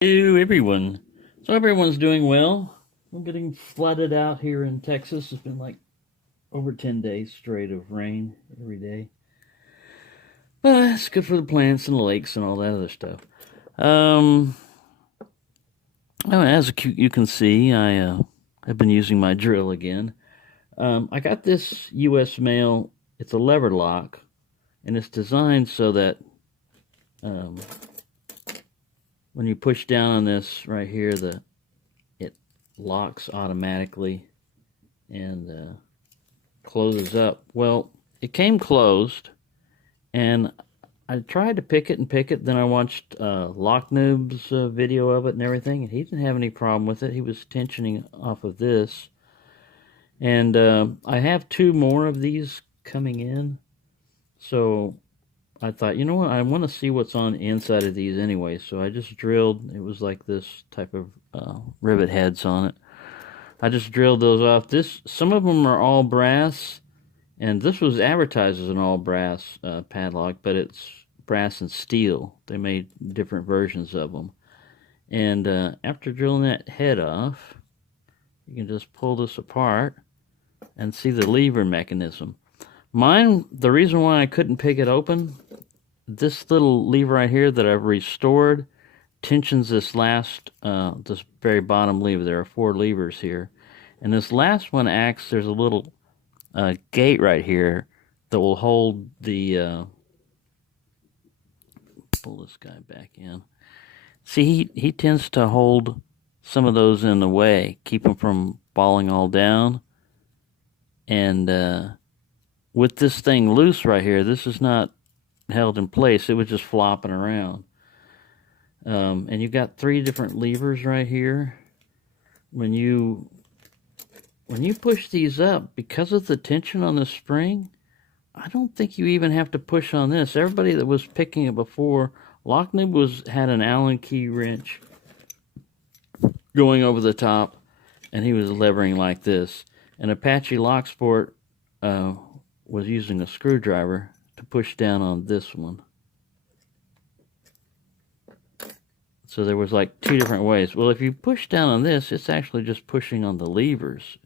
Hello, everyone. So everyone's doing well. I'm getting flooded out here in Texas. It's been like over 10 days straight of rain every day. But it's good for the plants and the lakes and all that other stuff. Um, as you can see, I have been using my drill again. I got this U.S. mail. It's a lever lock, and it's designed so that um, when you push down on this right here, it locks automatically and closes up. Well, it came closed, and I tried to pick it and pick it. Then I watched Lock Noob's video of it and everything, and he didn't have any problem with it. He was tensioning off of this, and I have two more of these coming in, so I thought, you know what, I want to see what's on the inside of these anyway. So I just drilled. It was like this type of rivet heads on it. I just drilled those off. Some of them are all brass, and this was advertised as an all brass padlock, but it's brass and steel. They made different versions of them. And after drilling that head off, you can just pull this apart and see the lever mechanism. Mine, the reason why I couldn't pick it open, this little lever right here that I've restored tensions this this very bottom lever. There are 4 levers here, and this last one acts. There's a little gate right here that will hold the. Pull this guy back in. See, he tends to hold some of those in the way, keep them from falling all down. And with this thing loose right here, this is not held in place. It was just flopping around. And you've got 3 different levers right here. When you push these up, because of the tension on the spring, I don't think you even have to push on this. Everybody that was picking it before, Locknib had an Allen key wrench going over the top, and he was levering like this. And Apache Locksport was using a screwdriver to push down on this one. So there was like 2 different ways. Well, if you push down on this, it's actually just pushing on the levers.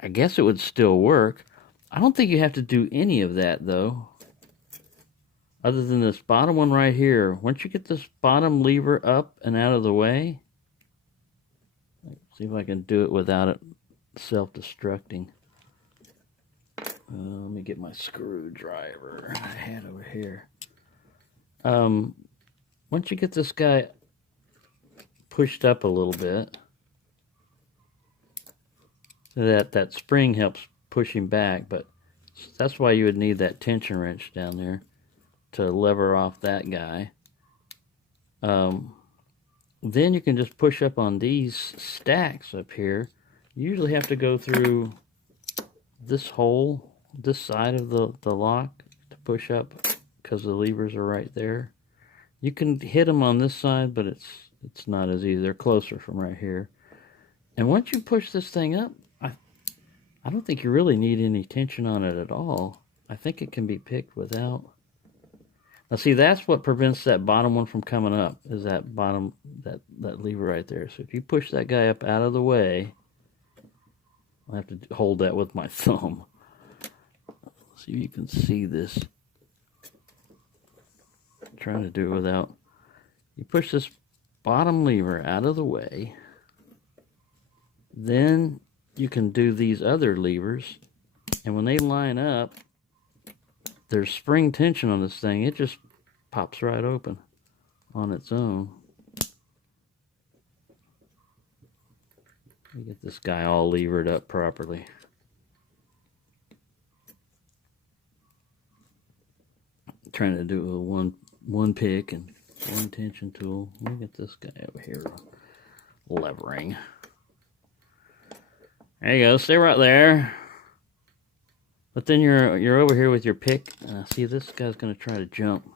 I guess it would still work. I don't think you have to do any of that, though. Other than this bottom one right here. Once you get this bottom lever up and out of the way, let's see if I can do it without it self-destructing. Let me get my screwdriver I had over here. Once you get this guy pushed up a little bit, that spring helps push him back, but that's why you would need that tension wrench down there to lever off that guy. Then you can just push up on these stacks up here. You usually have to go through this hole, this side of the lock to push up, because the levers are right there. You can hit them on this side, but it's not as easy. They're closer from right here. And once you push this thing up, I don't think you really need any tension on it at all. I think it can be picked without. Now see, that's what prevents that bottom one from coming up, is that bottom, that lever right there. So if you push that guy up out of the way, I'll have to hold that with my thumb. See if you can see this. I'm trying to do it without. You push this bottom lever out of the way, then you can do these other levers, and when they line up, there's spring tension on this thing. It just pops right open on its own. Let me get this guy all levered up properly. I'm trying to do a one pick and one tension tool. Let me get this guy over here levering. There you go. Stay right there. But then you're over here with your pick. See, this guy's gonna try to jump.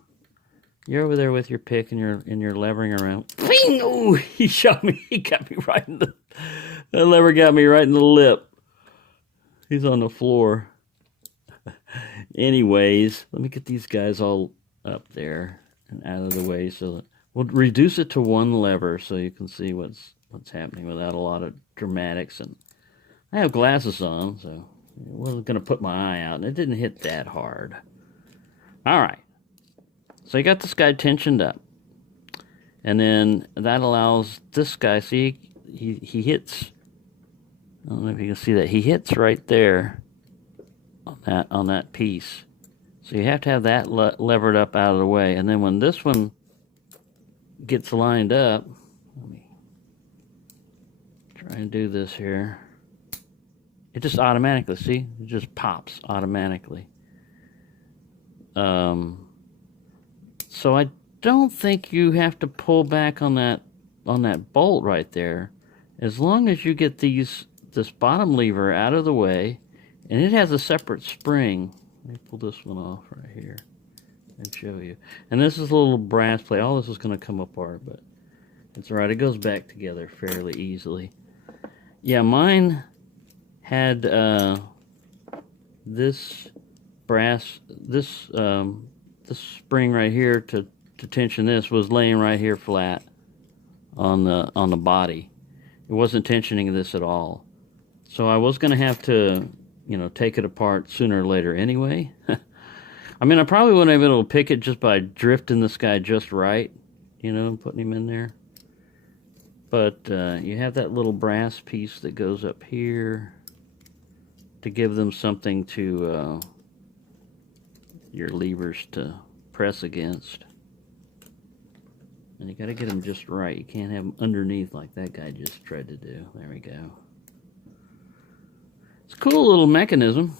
You're over there with your pick and you're levering around. Bing! Oh, he shot me. He got me right in the. That lever got me right in the lip. He's on the floor. Anyways, let me get these guys all up there and out of the way so that We'll reduce it to one lever so you can see what's happening without a lot of dramatics. And I have glasses on, so I wasn't going to put my eye out, and it didn't hit that hard. All right. So you got this guy tensioned up. And then that allows this guy, see, he hits, I don't know if you can see that, he hits right there on that piece. So you have to have that levered up out of the way. And then when this one gets lined up, let me try and do this here. It just automatically, see, it just pops automatically. So I don't think you have to pull back on that bolt right there, as long as you get this bottom lever out of the way, and it has a separate spring. Let me pull this one off right here and show you. And this is a little brass plate. All this is going to come apart, but it's all right. It goes back together fairly easily. Yeah, mine had this brass, this spring right here to tension this was laying right here flat on the body. It wasn't tensioning this at all. So I was going to have to, take it apart sooner or later anyway. I mean, I probably wouldn't have been able to pick it just by drifting this guy just right, and putting him in there. But you have that little brass piece that goes up here to give them something to your levers to press against. And you got to get them just right. You can't have them underneath like that guy just tried to do. There we go. It's a cool little mechanism.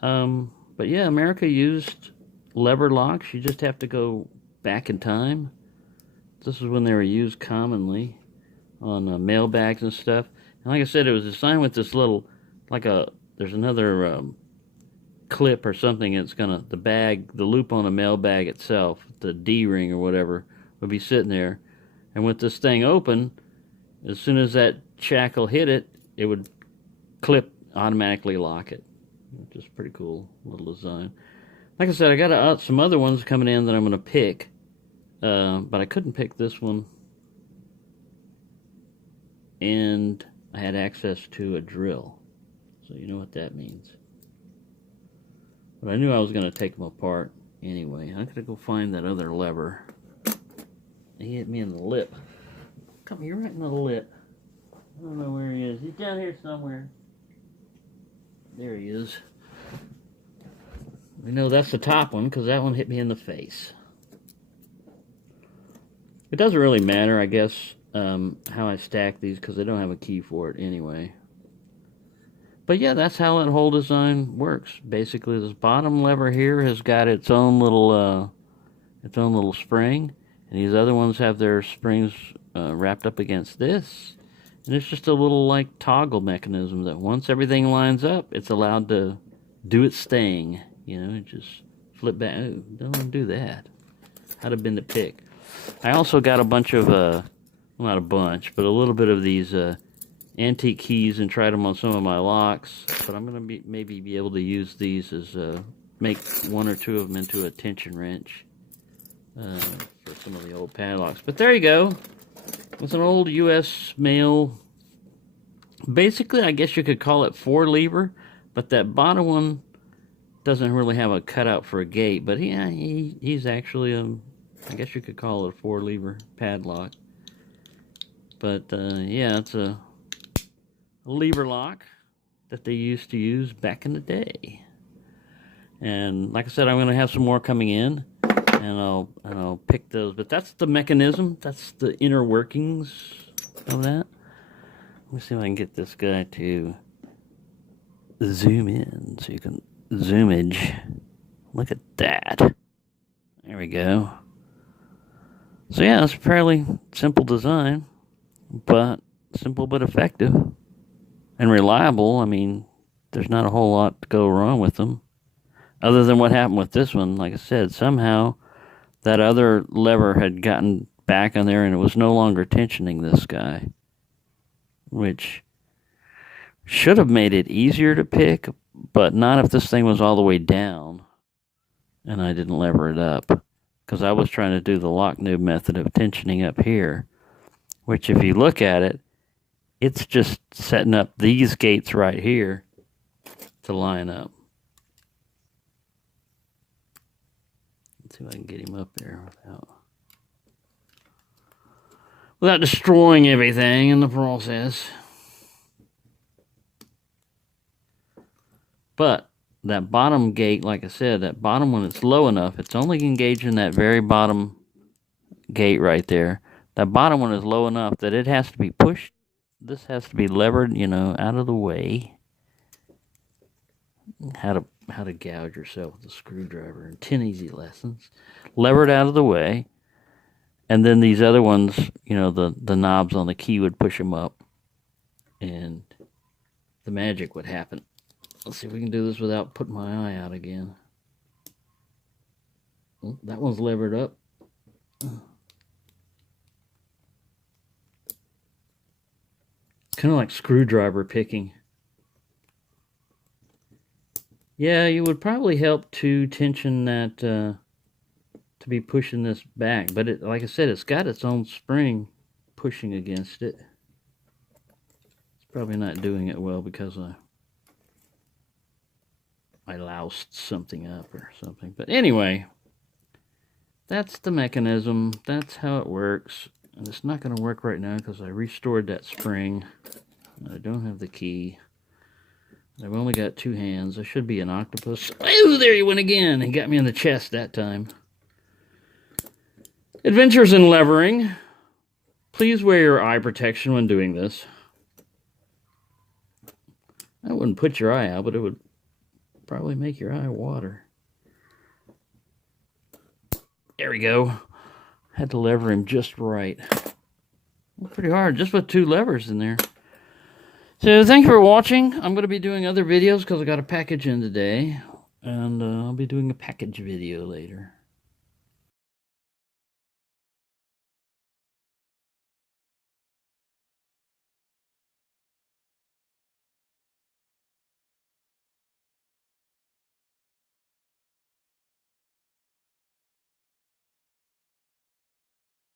But yeah, America used lever locks. You just have to go back in time. This is when they were used commonly on mailbags and stuff. And like I said, it was designed with this little, there's another clip or something. It's the loop on the mailbag itself, the D-ring or whatever, would be sitting there, and with this thing open, as soon as that shackle hit it, it would automatically lock it. Which is pretty cool little design. Like I said, I got some other ones coming in that I'm going to pick, but I couldn't pick this one, and I had access to a drill, so you know what that means. But I knew I was going to take them apart anyway. I'm going to go find that other lever. He hit me in the lip. Come here, right in the lip. I don't know where he is. He's down here somewhere. There he is. We know that's the top one because that one hit me in the face. It doesn't really matter, I guess, how I stack these because I don't have a key for it anyway. But yeah, that's how that whole design works. Basically, this bottom lever here has got its own little spring. And these other ones have their springs wrapped up against this. And it's just a little toggle mechanism that once everything lines up, it's allowed to do its thing. Just flip back. Oh, don't want to do that. I'd have been to pick. I also got a bunch of, well, not a bunch, but a little bit of these antique keys and tried them on some of my locks. But I'm going to maybe be able to use these as, make one or two of them into a tension wrench. For some of the old padlocks. But there you go. It's an old U.S. mail. Basically, I guess you could call it 4-lever, but that bottom one doesn't really have a cutout for a gate. But yeah, he's actually I guess you could call it a 4-lever padlock. But yeah, it's a lever lock that they used to use back in the day. And like I said, I'm going to have some more coming in. And I'll pick those, but that's the mechanism. That's the inner workings of that. Let me see if I can get this guy to zoom in so you can zoomage. Look at that. There we go. So yeah, it's a fairly simple design, but simple but effective and reliable. I mean, there's not a whole lot to go wrong with them, other than what happened with this one. Like I said, somehow that other lever had gotten back on there and it was no longer tensioning this guy, which should have made it easier to pick, but not if this thing was all the way down and I didn't lever it up. because I was trying to do the lock noob method of tensioning up here, which if you look at it, it's just setting up these gates right here to line up. Let's see if I can get him up there without destroying everything in the process. But that bottom gate, like I said, that bottom one, it's low enough, it's only engaging that very bottom gate right there. That bottom one is low enough that it has to be pushed. This has to be levered, you know, out of the way. How to gouge yourself with a screwdriver in 10 easy lessons. Levered out of the way. And then these other ones, you know, the knobs on the key would push them up. And the magic would happen. Let's see if we can do this without putting my eye out again. Oh, that one's levered up. Kind of like screwdriver picking. Yeah, you would probably help to tension that, to be pushing this back. But it, like I said, it's got its own spring pushing against it. It's probably not doing it well because I loused something up or something. But anyway, that's the mechanism. That's how it works. And it's not going to work right now because I restored that spring. I don't have the key. I've only got 2 hands. I should be an octopus. Oh, there he went again. He got me in the chest that time. Adventures in levering. Please wear your eye protection when doing this. I wouldn't put your eye out, but it would probably make your eye water. There we go. Had to lever him just right. Pretty hard, just with 2 levers in there. So thank you for watching. I'm going to be doing other videos because I got a package in today. And I'll be doing a package video later.